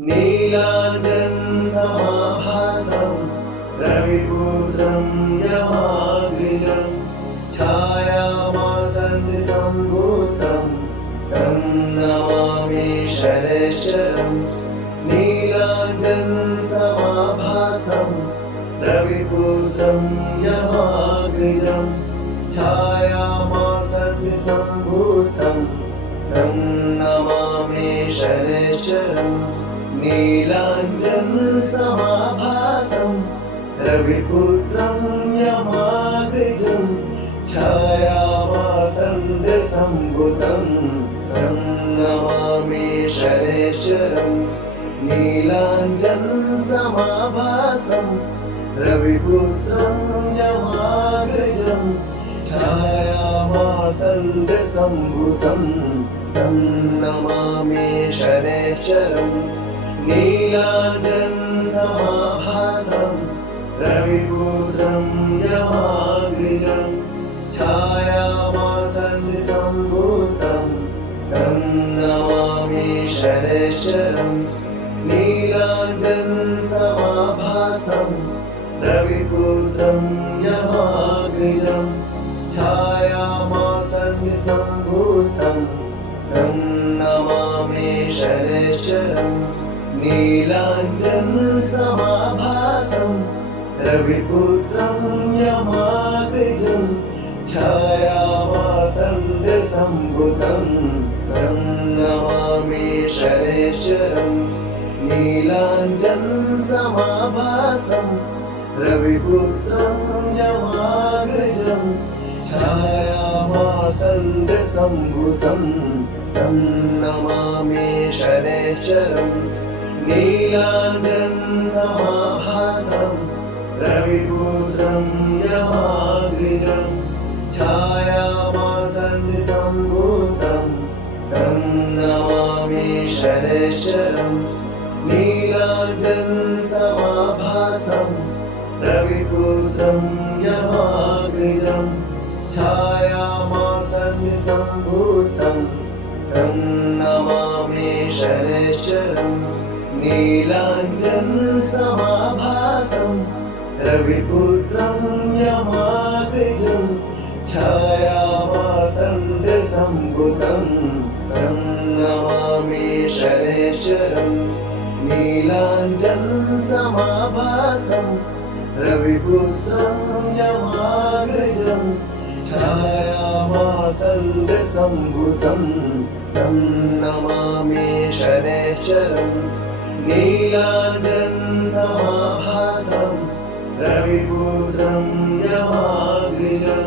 नीलाञ्जनसमाभासं रविपुत्रं यमाग्रजं छायामातङ्गसम्भूतं तं नमामि शनैश्चरम्। नीलाञ्जनसमाभासं रविपुत्रं यमाग्रजं छायामातङ्गसम्भूतं तं नमामि शनैश्चरम्। नीलाञ्जनसमाभासं रविपुत्रं यमाग्रजं छायामातङ्गसम्भूतं तं नमामि शनैश्चरम्। नीलाञ्जनसमाभासं रविपुत्रं यमाग्रजं छायामातङ्गसम्भूतं तं नमामि शनैश्चरम्। नीलाञ्जनसमाभासं रविपुत्रं यमाग्रजं छायामातङ्गसम्भूतं तं नमामि शनैश्चरम्। नीलाञ्जनसमाभासं रविपुत्रं यमाग्रजं छायामातङ्गसम्भूतं तं नमामि शनैश्चरम्। नीलाञ्जनसमाभासं रविपुत्रं यमाग्रजं छायामातङ्गसम्भूतं तं नमामि शनैश्चरम्। नीलाञ्जनसमाभासं रविपुत्रं यमाग्रजं छायामातङ्गसम्भूतं तं नमामि शनैश्चरम्। नीलाञ्जनसमाभासं रविपुत्रं यमाग्रजं छायामातङ्गसम्भूतं तं नमामि शनैश्चरम्। नीलाञ्जनसमाभासं रविपुत्रं यमाग्रजं छायामातङ्गसम्भूतं तं नमामि शनैश्चरम्। नीलाञ्जनसमाभासं रविपुत्रं यमाग्रजं छायामातङ्गसम्भूतं तं नमामि शनैश्चरम्। नीलाञ्जनसमाभासं रविपुत्रं यमाग्रजं छायामातङ्गसम्भूतं तं नमामि शनैश्चरम्। नीलाञ्जनसमाभासं रविपुत्रं यमाग्रजं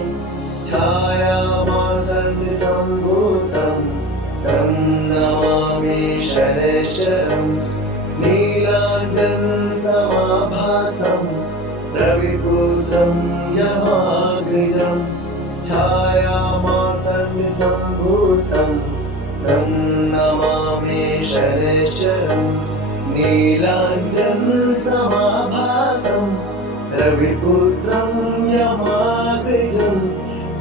छायामातङ्गसम्भूतं तं नमामि शनैश्चरम्। नीलाञ्जनसमाभासं रविपुत्रं यमाग्रजं छायामातङ्गसम्भूतं तं नमामि शनैश्चरम्। नीलाञ्जनसमाभासं रविपुत्रं यमाग्रजं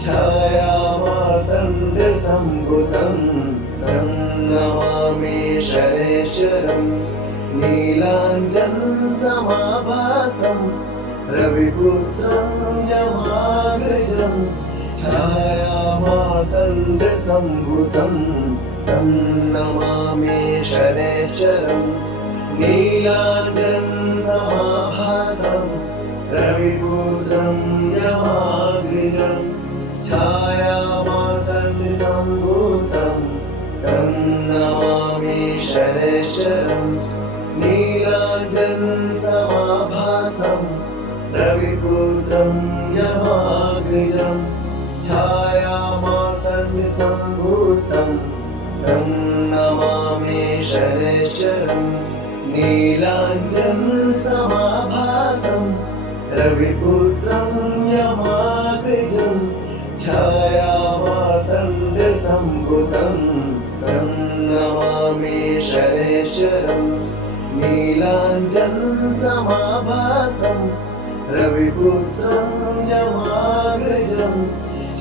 छायामातङ्गसम्भूतं तं नमामि शनैश्चरम्। नीलाञ्जनसमाभासं रविपुत्रं यमाग्रजं छायामातङ्गसम्भूतं तं नमामि शनैश्चरम्। नीलाञ्जनसमाभासं रविपुत्रं यमाग्रजं छायामातङ्गसम्भूतं तं नमामि शनैश्चरम्। नीलाञ्जनसमाभासं रविपुत्रं यमाग्रजं छायामातङ्गसम्भूतं तं नमामि शनैश्चरम्। नीलाञ्जनसमाभासं रविपुत्रं यमाग्रजं छायामातङ्गसम्भूतं तं नमामि शनैश्चरम्। नीलाञ्जनसमाभासं रविपुत्रं यमाग्रजं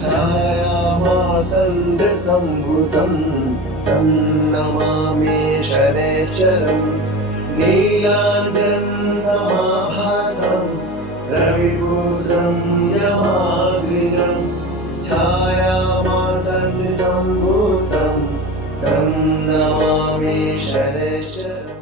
छायामातङ्गसम्भूतं तं नमामि शनैश्चरम्। नीलाञ्जनसमाभासं रविपुत्रं यमाग्रजं छायामार्तण्डसम्भूतं तं नमामि शनैश्चरम्।